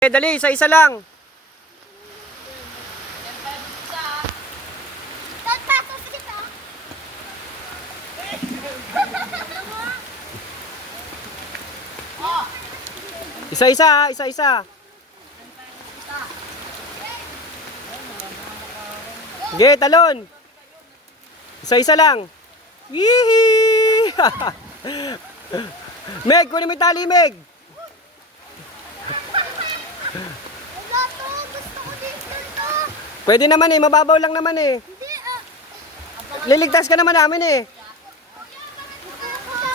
Dali, isa-isa lang. Isa-isa, isa-isa. Sige, talon. Isa-isa lang. Yee! Meg, kunin mo yung tali, Meg. Pwede naman eh, mababaw lang naman eh. Liligtas ka naman namin eh.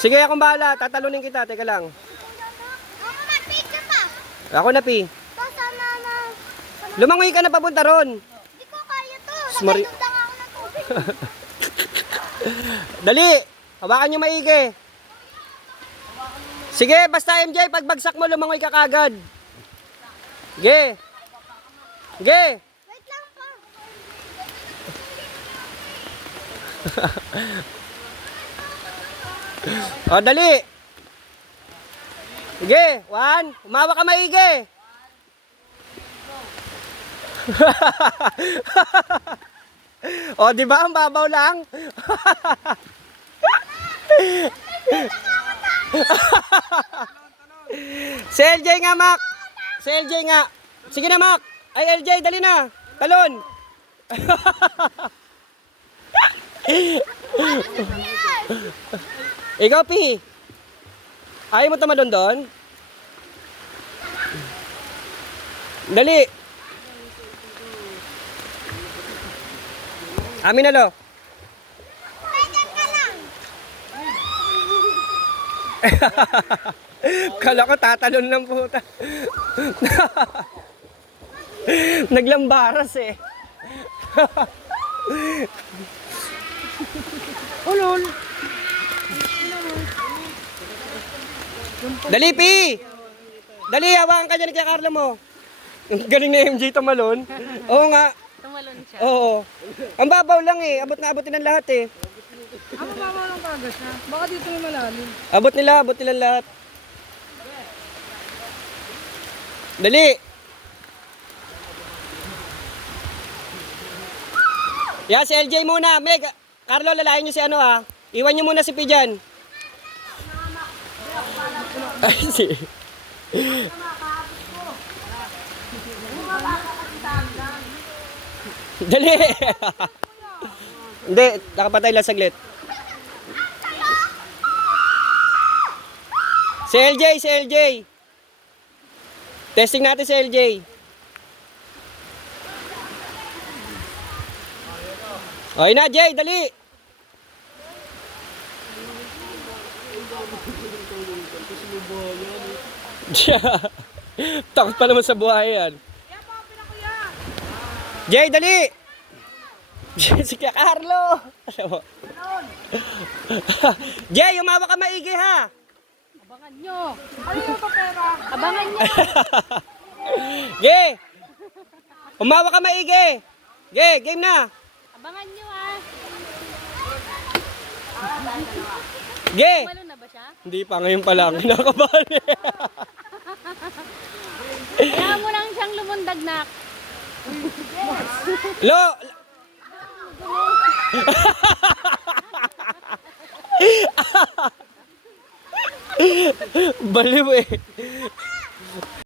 Sige, akong bahala. Tatalunin kita. Teka lang. Ako na, Pi. Lumangoy ka na papunta ron. Hindi ko kaya to. Smari... Nagdudang ako ng tubig. Dali. Hawakan nyo maigi. Sige, basta MJ, pagbagsak mo, lumangoy ka kagad. Sige. Sige. Wait lang po. O, dali. Sige, 1. Umawa ka maigi. O, di ba? Ang babaw lang. Si LJ nga, Mac. Si LJ nga. Sige na, Mac. Ay, LJ, dali na. Talon. Ikaw, Pi. Ayaw mo tumalon doon? Dali. Amin na, lo. Pwede ka lang. Kala ko tatalon lang puta. Naglambaras eh. Ulol. Dali, Pi! Dali, hawakan ka dyan kay Carlo mo. Ang galing na MJ tumalon. Oo nga. Tumalon siya. Oo. Ang babaw lang eh. Abot na abotin ng lahat eh. Ako babaw lang kagas na. Baka dito may malalim. Abot nila lahat. Dali. Yeah, si LJ muna. Meg, Carlo, lalayan nyo si ano ah. Iwan nyo muna si Pi dyan. Ay, si... Dali. Hindi, nakapatay lang saglit. Si LJ. Testing natin si LJ. Okay na, Jay, dali. Takot pa naman sa buhay yan. Jay, dali. Si Carlo. Jay, umawa ka maigi ha. Abangan nyo. Ano yung papera? Abangan nyo. Jay. Umawa ka maigi. Jay, game na. Abangan nyo ah. Jay. Tumalon na ba siya? Hindi pa, ngayon pa lang. Kinakabahan eh. Kaya mo lang siyang lumundagnak. Lo. Baliw eh.